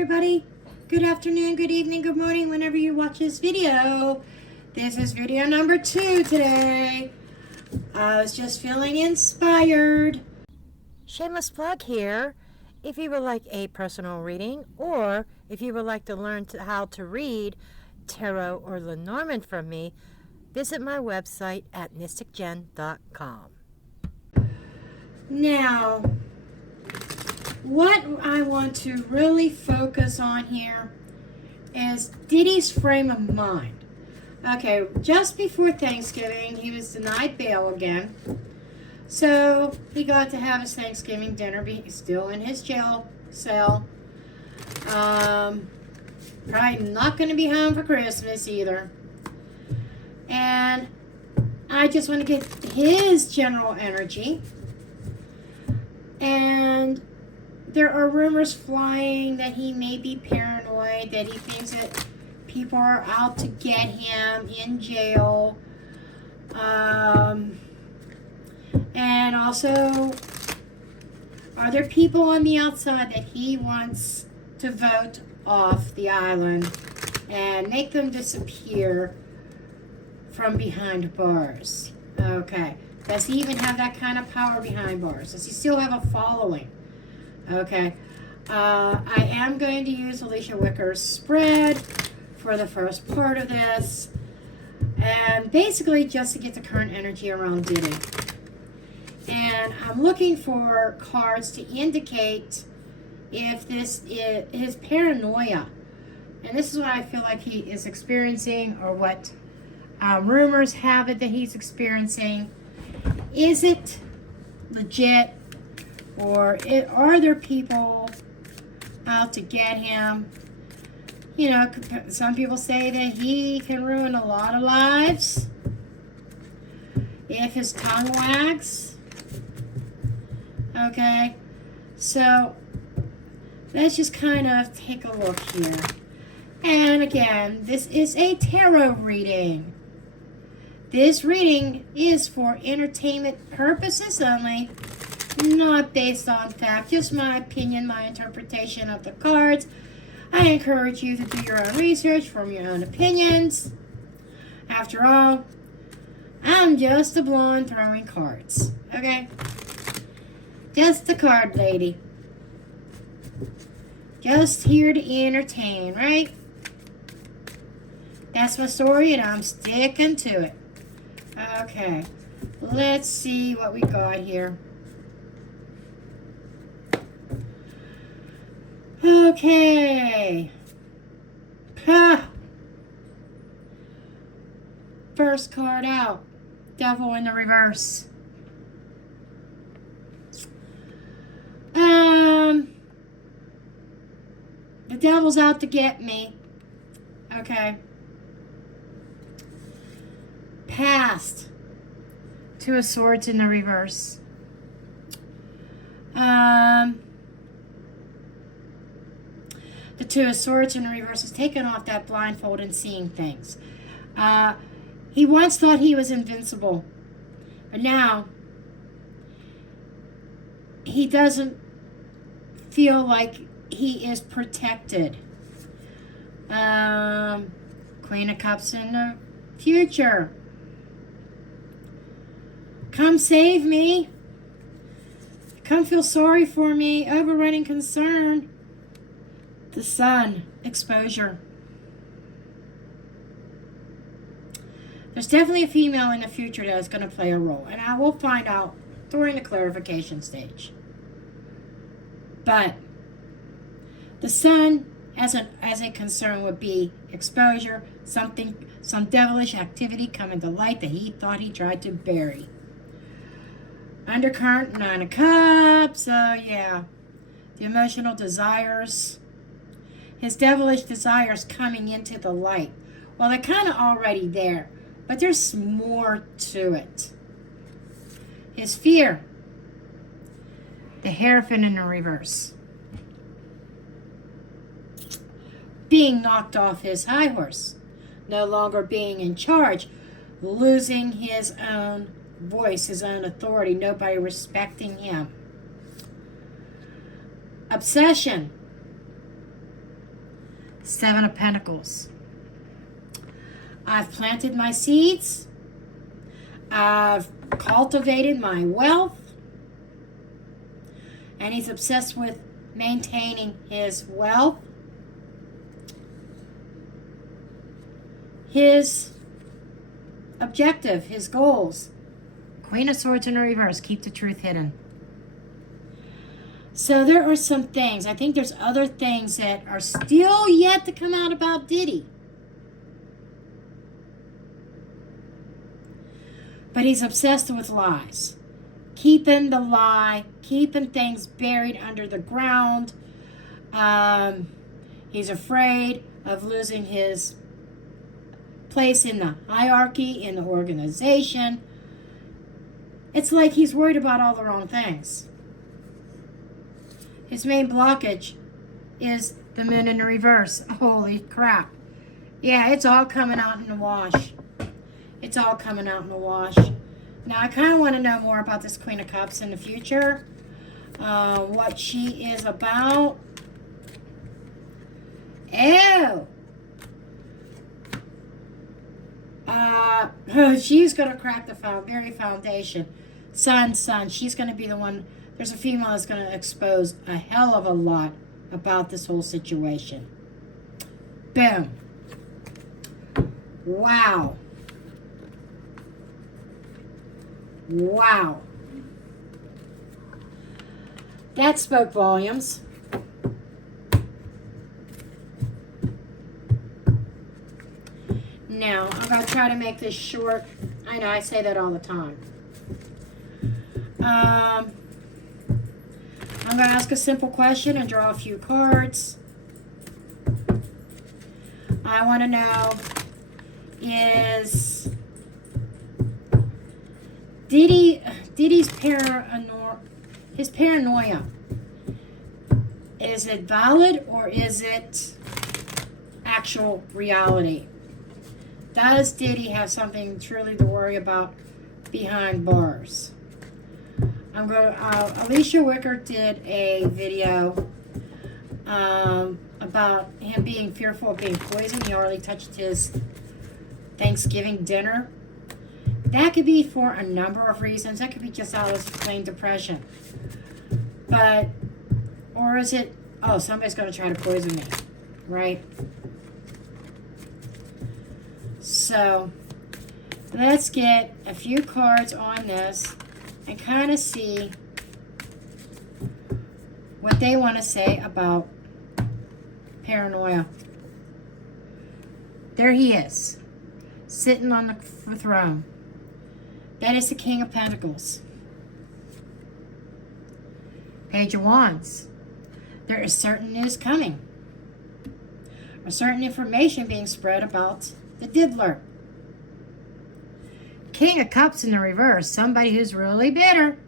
everybody. Good afternoon, good evening, good morning, whenever you watch this video. This is video number 2 today. I was just feeling inspired. Shameless plug here. If you would like a personal reading, or if you would like to learn how to read tarot or Lenormand from me, visit my website at mysticjen.com. Now, what I want to really focus on here is Diddy's frame of mind. Okay, just before Thanksgiving, he was denied bail again. So he got to have his Thanksgiving dinner, he's still in his jail cell. Probably not going to be home for Christmas either. And I just want to get his general energy. And there are rumors flying that he may be paranoid, that he thinks that people are out to get him in jail. And also, are there people on the outside that he wants to vote off the island and make them disappear from behind bars? Okay. Does he even have that kind of power behind bars? Does he still have a following? Okay. I am going to use Alicia Wicker's spread for the first part of this. And basically just to get the current energy around Diddy. And I'm looking for cards to indicate if this is his paranoia. And this is what I feel like he is experiencing, or what rumors have it that he's experiencing. Is it legit, or are there people out to get him? You know, some people say that he can ruin a lot of lives if his tongue wags. Okay, so let's just kind of take a look here. And again, this is a tarot reading. This reading is for entertainment purposes only, not based on fact, just my opinion, my interpretation of the cards. I encourage you to do your own research, form your own opinions. After all, I'm just a blonde throwing cards, okay? Just a card lady. Just here to entertain, right? That's my story, and I'm sticking to it. Okay, let's see what we got here. Okay. First card out. Devil in the reverse. The devil's out to get me. Okay. Past. Two of Swords in the reverse. The Two of Swords in the reverse is taking off that blindfold and seeing things. He once thought he was invincible, but now he doesn't feel like he is protected. Queen of Cups in the future. Come save me. Come feel sorry for me. Overrunning concern. The Sun. Exposure. There's definitely a female in the future that is going to play a role. And I will find out during the clarification stage. But the Sun as a concern would be exposure. Some devilish activity coming to light that he thought he tried to bury. Undercurrent, 9 of Cups. Yeah. The emotional desires. His devilish desires coming into the light. Well, they're kind of already there, but there's more to it. His fear. The Hierophant in the reverse. Being knocked off his high horse. No longer being in charge. Losing his own voice, his own authority. Nobody respecting him. Obsession. Seven of Pentacles. I've planted my seeds. I've cultivated my wealth. And he's obsessed with maintaining his wealth. His objective, his goals. Queen of Swords in reverse. Keep the truth hidden. So there are some things. I think there's other things that are still yet to come out about Diddy. But he's obsessed with lies. Keeping the lie. Keeping things buried under the ground. He's afraid of losing his place in the hierarchy, in the organization. It's like he's worried about all the wrong things. His main blockage is the moon in the reverse. Holy crap. Yeah, it's all coming out in the wash. It's all coming out in the wash. Now, I kind of want to know more about this Queen of Cups in the future. What she is about. Ew. She's going to crack the very foundation. Sun. She's going to be the one. There's a female that's going to expose a hell of a lot about this whole situation. Boom. Wow. Wow. That spoke volumes. Now, I'm going to try to make this short. I know, I say that all the time. I'm going to ask a simple question and draw a few cards. I want to know, is Diddy's paranoia, is it valid or is it actual reality? Does Diddy have something truly to worry about behind bars? Alicia Wicker did a video about him being fearful of being poisoned. He already touched his Thanksgiving dinner. That could be for a number of reasons. That could be just out of plain depression. Or is it, oh, somebody's going to try to poison me, right? So, let's get a few cards on this and kind of see what they want to say about paranoia. There he is, sitting on the throne. That is the King of Pentacles. Page of Wands. There is certain news coming. Or certain information being spread about the diddler. King of Cups in the reverse. Somebody who's really bitter.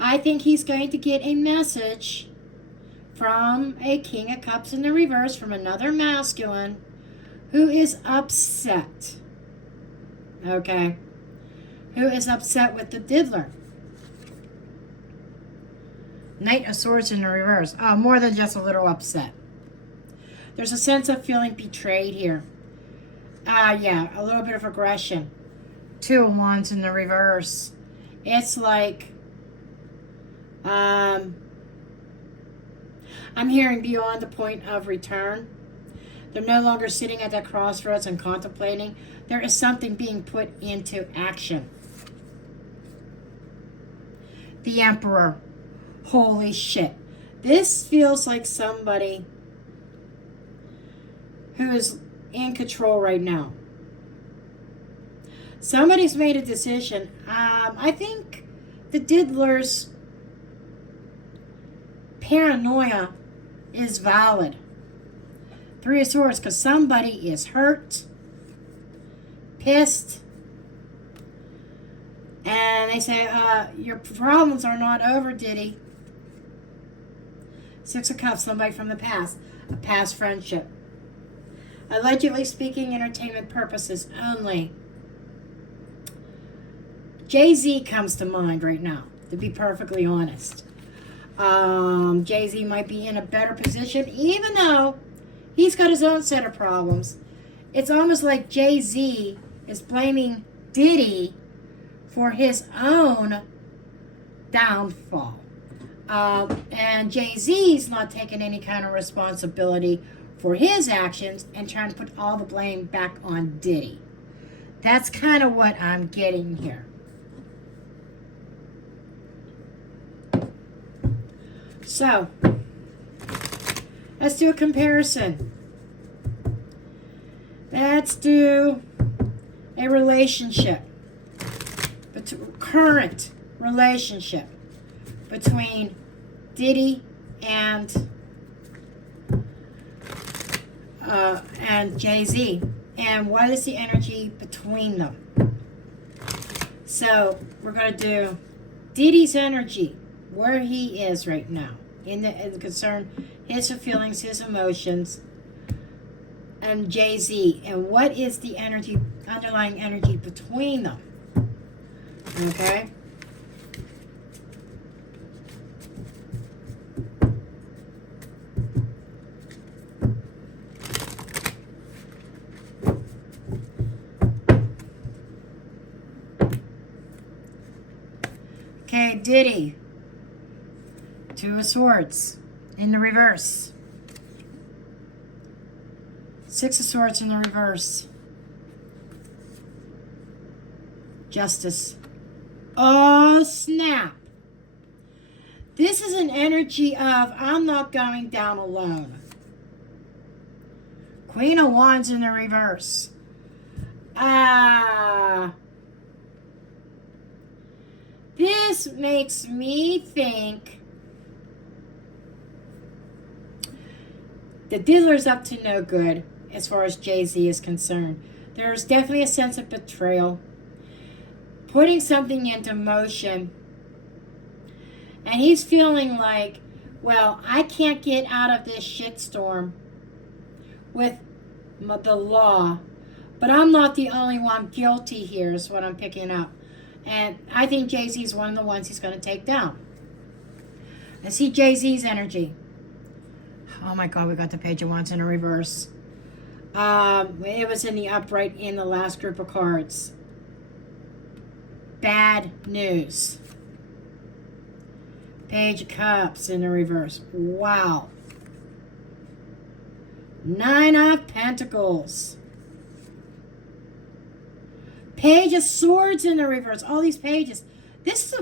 I think he's going to get a message from a King of Cups in the reverse from another masculine who is upset. Okay? Who is upset with the diddler. Knight of Swords in the reverse. Oh, more than just a little upset. There's a sense of feeling betrayed here. Yeah, a little bit of aggression. Two of Wands in the reverse. It's like, I'm hearing beyond the point of return. They're no longer sitting at that crossroads and contemplating. There is something being put into action. The Emperor. Holy shit. This feels like somebody who is in control right now. Somebody's made a decision. I think the diddler's paranoia is valid. Three of Swords, because somebody is hurt, pissed, and they say, your problems are not over, Diddy. Six of Cups, somebody from the past, a past friendship. Allegedly speaking, entertainment purposes only. Jay-Z comes to mind right now, to be perfectly honest. Jay-Z might be in a better position, even though He's got his own set of problems. It's almost like Jay-Z is blaming Diddy for his own downfall. And Jay-Z's not taking any kind of responsibility for his actions and trying to put all the blame back on Diddy. That's kind of what I'm getting here. So, let's do a comparison. Let's do a relationship. Current relationship between Diddy and Jay-Z, and what is the energy between them. So we're going to do Diddy's energy, where he is right now in the concern, his feelings, his emotions, and Jay-Z, and what is the energy, underlying energy between them. Okay. Okay, Diddy. Two of Swords in the reverse. Six of Swords in the reverse. Justice. Oh, snap. This is an energy of, I'm not going down alone. Queen of Wands in the reverse. This makes me think the Diddler's up to no good as far as Jay-Z is concerned. There's definitely a sense of betrayal. Putting something into motion. And he's feeling like, well, I can't get out of this shitstorm with the law. But I'm not the only one guilty here is what I'm picking up. And I think Jay-Z is one of the ones he's going to take down. I see Jay-Z's energy. Oh my God, we got the Page of Wands in a reverse. It was in the upright in the last group of cards. Bad news. Page of Cups in the reverse. Wow. Nine of Pentacles. Page of Swords in the reverse. All these pages. This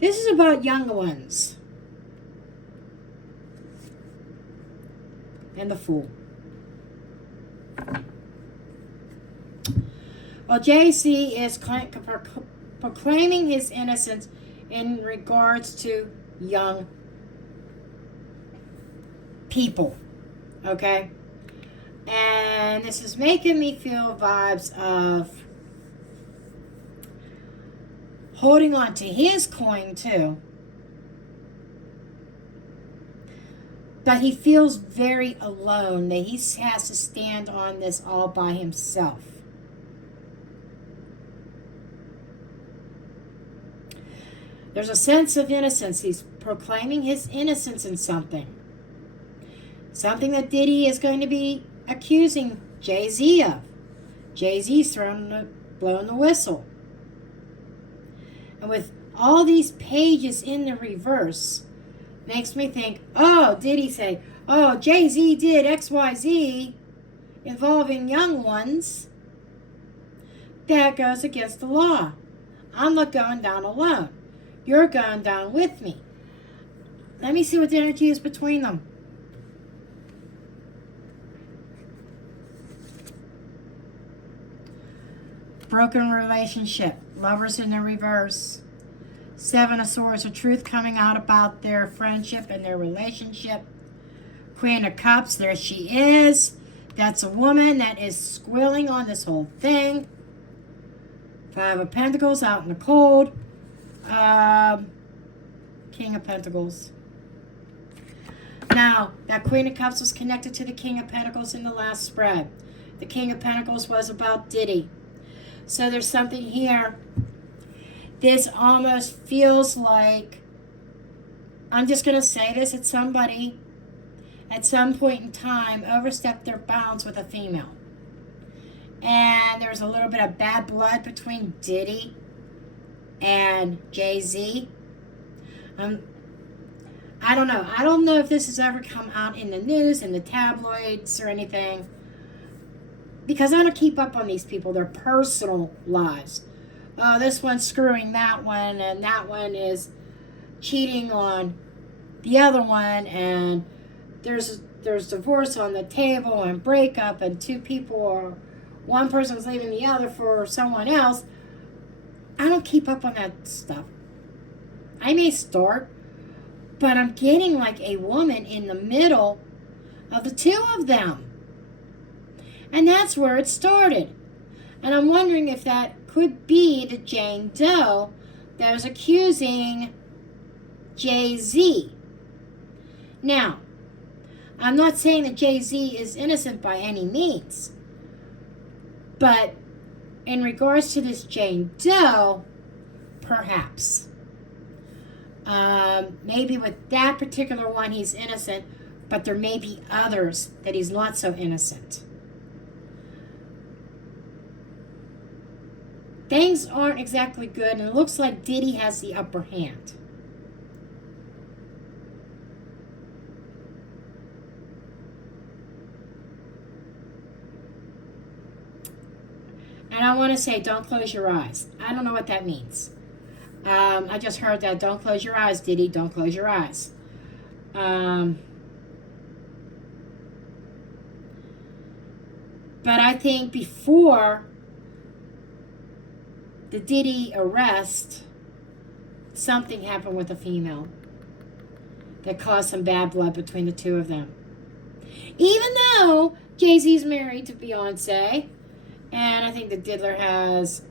is about young ones. And the Fool. Well, Jay-Z is proclaiming his innocence in regards to young people. Okay? And this is making me feel vibes of holding on to his coin too. But he feels very alone, that he has to stand on this all by himself. There's a sense of innocence. He's proclaiming his innocence in something. Something that Diddy is going to be accusing Jay-Z of. Jay-Z's blowing the whistle. And with all these pages in the reverse, makes me think, oh, Diddy say, oh, Jay-Z did XYZ involving young ones. That goes against the law. I'm not going down alone. You're going down with me. Let me see what the energy is between them. Broken relationship. Lovers in the reverse. Seven of Swords. The truth coming out about their friendship and their relationship. Queen of Cups. There she is. That's a woman that is squealing on this whole thing. Five of Pentacles out in the cold. King of Pentacles. Now, that Queen of Cups was connected to the King of Pentacles in the last spread. The King of Pentacles was about Diddy. So there's something here. This almost feels like, I'm just going to say this, it's somebody at some point in time overstepped their bounds with a female. And there was a little bit of bad blood between Diddy and Jay-Z. I don't know. I don't know if this has ever come out in the news, in the tabloids or anything. Because I don't keep up on these people, their personal lives. Oh, this one's screwing that one, and that one is cheating on the other one, and there's divorce on the table and breakup, and two people, or one person's leaving the other for someone else. I don't keep up on that stuff. I may start, but I'm getting like a woman in the middle of the two of them. And that's where it started. And I'm wondering if that could be the Jane Doe that was accusing Jay-Z. Now, I'm not saying that Jay-Z is innocent by any means. But in regards to this Jane Doe, perhaps. Maybe with that particular one he's innocent, but there may be others that he's not so innocent. Things aren't exactly good, and it looks like Diddy has the upper hand. And I want to say, don't close your eyes. I don't know what that means. I just heard that. Don't close your eyes, Diddy. Don't close your eyes. But I think before the Diddy arrest, something happened with a female that caused some bad blood between the two of them. Even though Jay-Z's married to Beyonce, and I think the Diddler has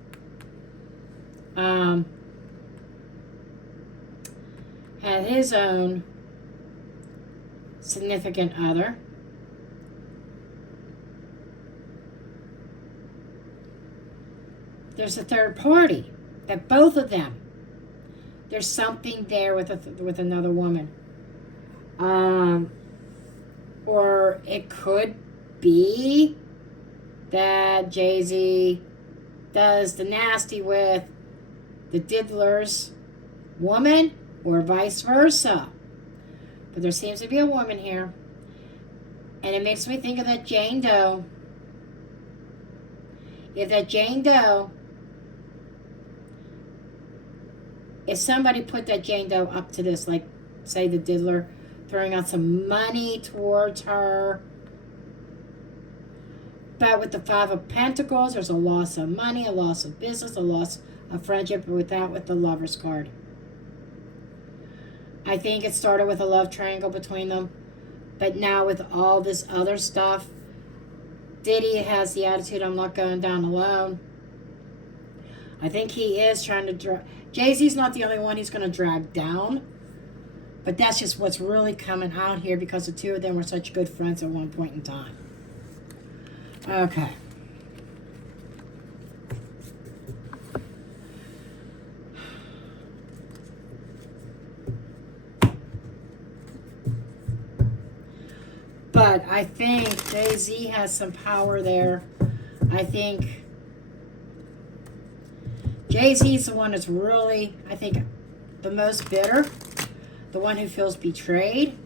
had his own significant other. There's a third party, that both of them, there's something there with another woman. Or it could be that Jay-Z does the nasty with the Diddler's woman, or vice versa. But there seems to be a woman here. And it makes me think of that Jane Doe. If that Jane Doe, if somebody put that Jane Doe up to this, like, say, the Diddler, throwing out some money towards her. But with the Five of Pentacles, there's a loss of money, a loss of business, a loss of friendship, but with that, with the Lover's card. I think it started with a love triangle between them. But now with all this other stuff, Diddy has the attitude, I'm not going down alone. I think he is trying to drag. Jay-Z's not the only one he's going to drag down. But that's just what's really coming out here, because the two of them were such good friends at one point in time. Okay. But I think Jay-Z has some power there. I think Jay-Z's the one that's really, I think, the most bitter. The one who feels betrayed.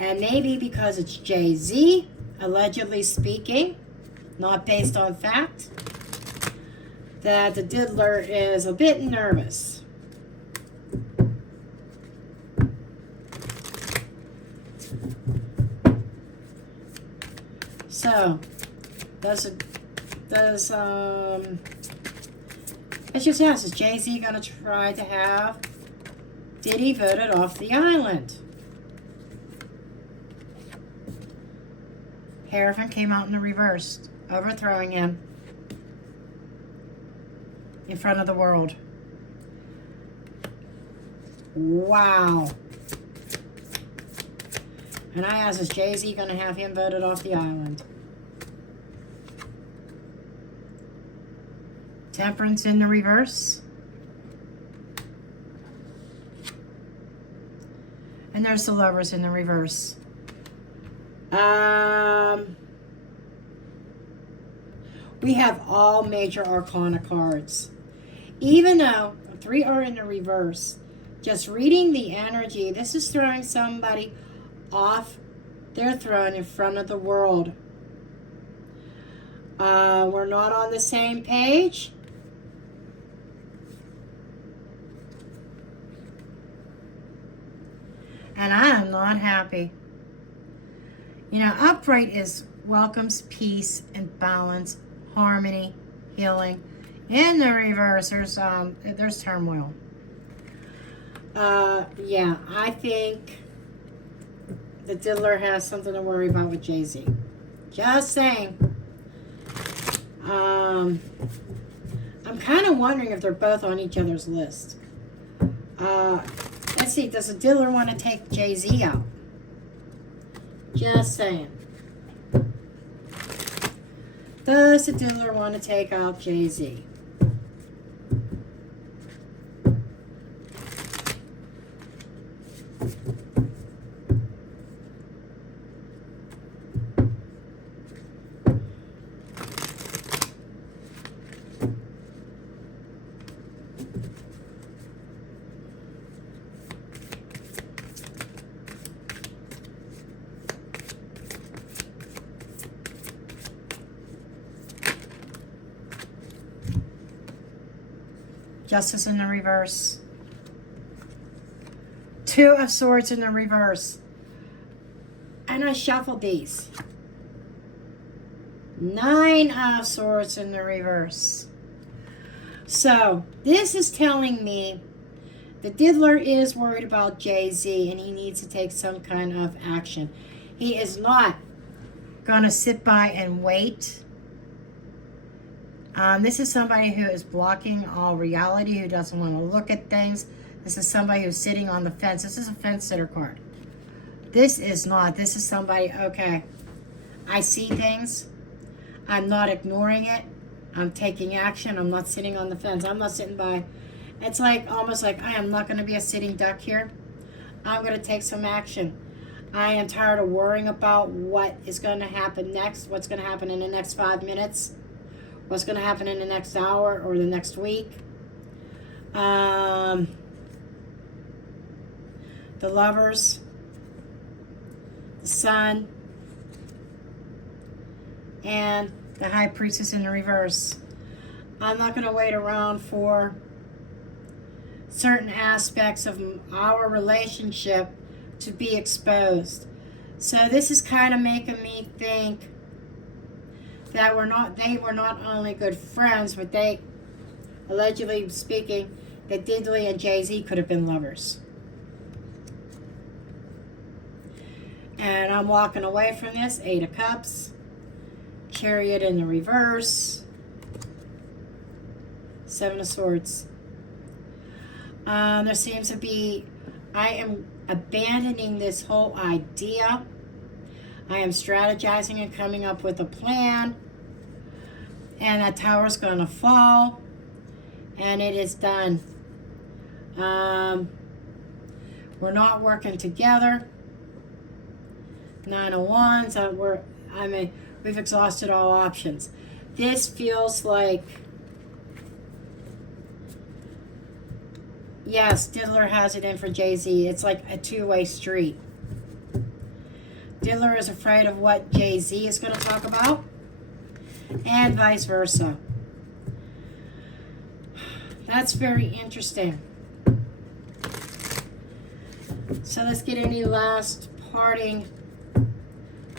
And maybe because it's Jay-Z, allegedly speaking, not based on fact, that the Diddler is a bit nervous. So, let's just ask, is Jay-Z going to try to have Diddy voted off the island? Hierophant came out in the reverse, overthrowing him in front of the world. Wow. And I asked, is Jay-Z going to have him voted off the island? Temperance in the reverse. And there's the Lovers in the reverse. We have all major arcana cards. Even though 3 are in the reverse, just reading the energy, this is throwing somebody off their throne in front of the world. We're not on the same page. And I am not happy. You know, upright is welcomes peace and balance, harmony, healing. In the reverse, there's turmoil. Yeah, I think the diddler has something to worry about with Jay-Z. Just saying. I'm kind of wondering if they're both on each other's list. Let's see, does the diddler want to take Jay-Z out? Just saying. Does the diddler want to take out Jay-Z? Justice in the reverse. 2 of Swords in the reverse. And I shuffled these. 9 of Swords in the reverse. So, this is telling me the diddler is worried about Jay-Z and he needs to take some kind of action. He is not going to sit by and wait. This is somebody who is blocking all reality, who doesn't want to look at things. This is somebody who's sitting on the fence. This is a fence sitter card. This is not. This is somebody, okay, I see things. I'm not ignoring it. I'm taking action. I'm not sitting on the fence. I'm not sitting by. It's like, almost like, I am not going to be a sitting duck here. I'm going to take some action. I am tired of worrying about what is going to happen next, what's going to happen in the next 5 minutes. What's going to happen in the next hour or the next week. The Lovers. The Sun. And the High Priestess in the reverse. I'm not going to wait around for certain aspects of our relationship to be exposed. So this is kind of making me think that they were not only good friends, but they, allegedly speaking, that Diddy and Jay-Z could have been lovers. And I'm walking away from this. 8 of Cups. Chariot in the reverse. 7 of Swords. There seems to be, I am abandoning this whole idea. I am strategizing and coming up with a plan. And that tower's going to fall. And it is done. We're not working together. 9 of Wands. We've exhausted all options. This feels like, yes, Diddler has it in for Jay-Z. It's like a two-way street. Diddler is afraid of what Jay-Z is going to talk about, and vice versa. That's very interesting. So let's get any last parting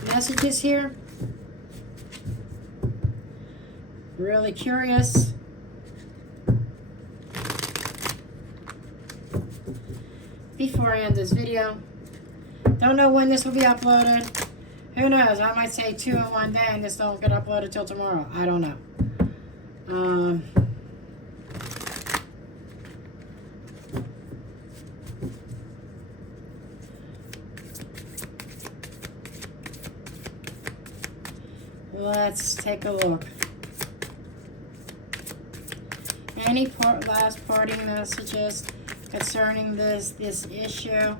messages here. Really curious. Before I end this video, don't know when this will be uploaded. Who knows? I might say 2 in one day and this don't get uploaded till tomorrow. I don't know. Let's take a look. Any last parting messages concerning this issue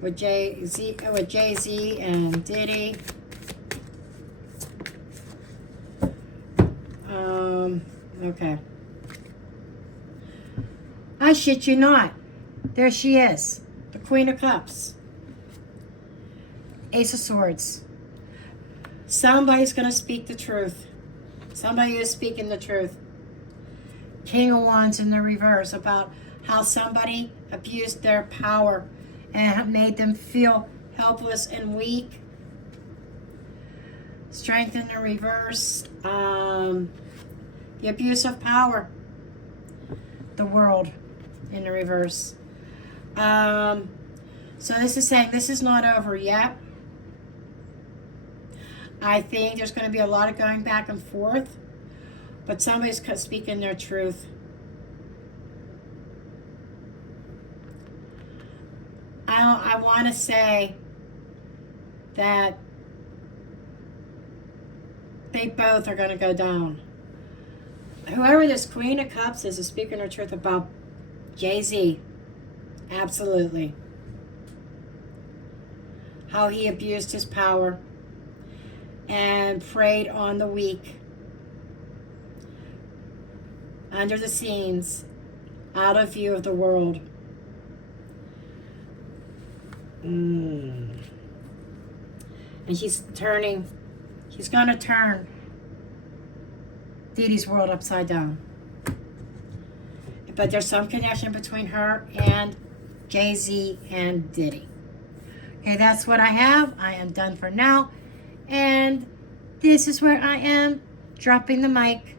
with Jay-Z and Diddy? Okay. I shit you not. There she is. The Queen of Cups. Ace of Swords. Somebody's going to speak the truth. Somebody is speaking the truth. King of Wands in the reverse, about how somebody abused their power and made them feel helpless and weak. Strength in the reverse. The abuse of power. The World in the reverse. So this is saying this is not over yet. I think there's going to be a lot of going back and forth, but somebody's speaking their truth. I want to say that they both are going to go down. Whoever this Queen of Cups is speaking their truth about Jay-Z. Absolutely. How he abused his power and preyed on the weak. Under the scenes, out of view of the world. And she's turning. She's going to turn Diddy's world upside down. But there's some connection between her and Jay-Z and Diddy. Okay, that's what I have. I am done for now. And this is where I am dropping the mic.